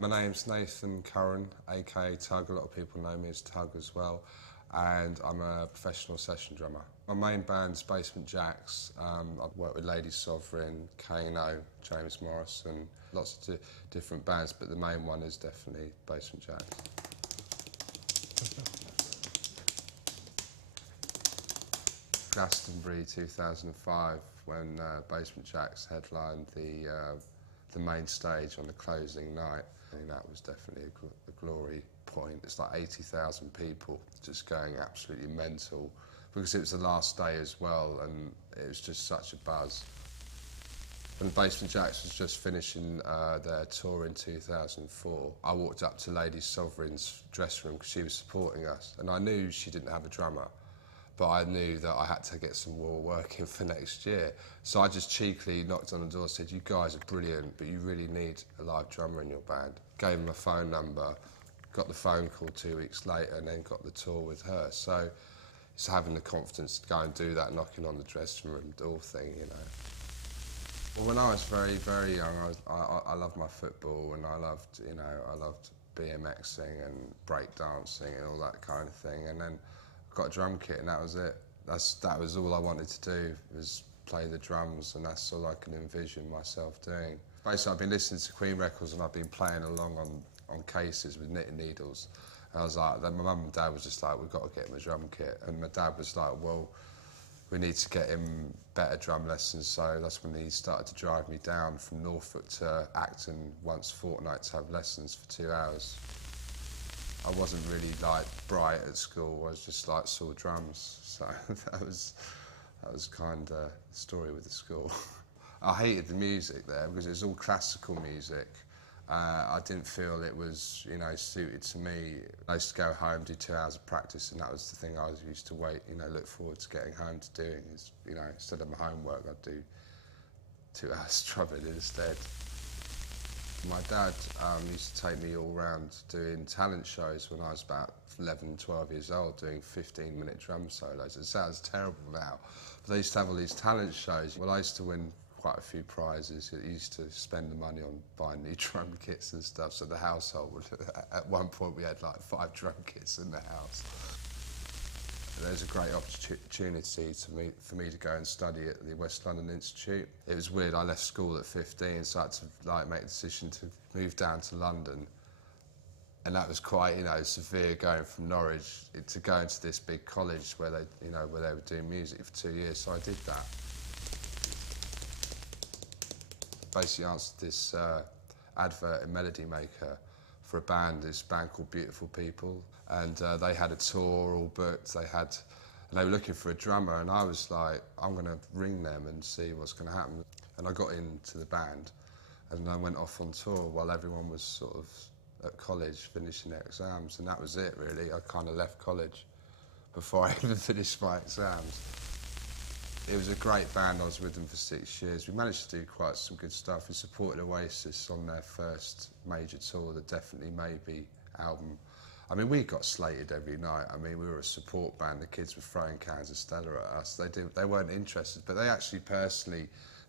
My name's Nathan Curran, aka Tug. A lot of people know me as Tug as well, and I'm a professional session drummer. My main band's Basement Jacks. I've worked with Lady Sovereign, Kano, James Morrison, lots of different bands, but the main one is definitely Basement Jacks. Glastonbury 2005, when Basement Jacks headlined the main stage on the closing night. I think that was definitely a glory point. It's like 80,000 people just going absolutely mental because it was the last day as well, and it was just such a buzz. When Basement Jacks was just finishing their tour in 2004, I walked up to Lady Sovereign's dressing room because she was supporting us, and I knew she didn't have a drummer, but I knew that I had to get some more work in for next year. So I just cheekily knocked on the door and said, "You guys are brilliant, but you really need a live drummer in your band." Gave him a phone number, got the phone call 2 weeks later, and then got the tour with her. So it's having the confidence to go and do that, knocking on the dressing room door thing, you know. Well, when I was very, very young, I loved my football, and I loved BMXing and break dancing and all that kind of thing. And then I got a drum kit, and that was it. That was all I wanted to do, was play the drums, and that's all I can envision myself doing. Basically, I've been listening to Queen records, and I've been playing along on cases with knitting needles. And I was like, then my mum and dad was just like, "We've got to get him a drum kit." And my dad was like, "Well, we need to get him better drum lessons." So that's when he started to drive me down from Norfolk to Acton once a fortnight to have lessons for 2 hours. I wasn't really like bright at school. I was just like saw drums. So that was kind of the story with the school. I hated the music there because it was all classical music. I didn't feel it was, suited to me. I used to go home, do 2 hours of practice, and that was the thing I was used to look forward to getting home to doing is, instead of my homework, I'd do 2 hours drumming instead. My dad used to take me all around doing talent shows when I was about 11, 12 years old, doing 15-minute drum solos. It sounds terrible now, but they used to have all these talent shows. Well, I used to win quite a few prizes. He used to spend the money on buying new drum kits and stuff, so the household would, at one point we had like 5 drum kits in the house. There's a great opportunity for me to go and study at the West London Institute. It was weird, I left school at 15, so I had to make the decision to move down to London. And that was quite, severe, going from Norwich to go into this big college where they were doing music for 2 years, so I did that. Basically answered this advert in Melody Maker for this band called Beautiful People, and they had a tour all booked. And they were looking for a drummer, and I was like, I'm going to ring them and see what's going to happen. And I got into the band, and I went off on tour while everyone was sort of at college finishing their exams, and that was it really. I kind of left college before I even finished my exams. It was a great band. I was with them for 6 years. We managed to do quite some good stuff. We supported Oasis on their first major tour, the Definitely Maybe album. I mean, we got slated every night. I mean, we were a support band. The kids were throwing cans of Stella at us. They weren't interested, but they actually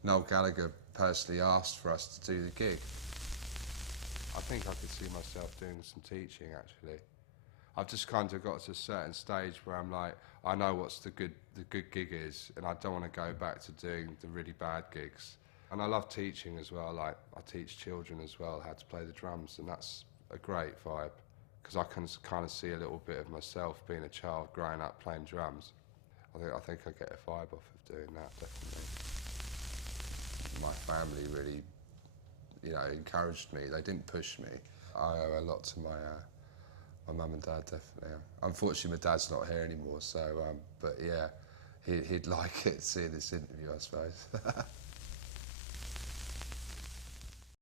Noel Gallagher personally asked for us to do the gig. I think I could see myself doing some teaching, actually. I've just kind of got to a certain stage where I'm like, I know what's the good gig is, and I don't want to go back to doing the really bad gigs. And I love teaching as well. Like, I teach children as well how to play the drums, and that's a great vibe because I can kind of see a little bit of myself being a child growing up playing drums. I think I get a vibe off of doing that, definitely. My family really, encouraged me. They didn't push me. I owe a lot to my mum and dad, definitely. Unfortunately, my dad's not here anymore, so, but yeah, he'd like it, seeing this interview, I suppose.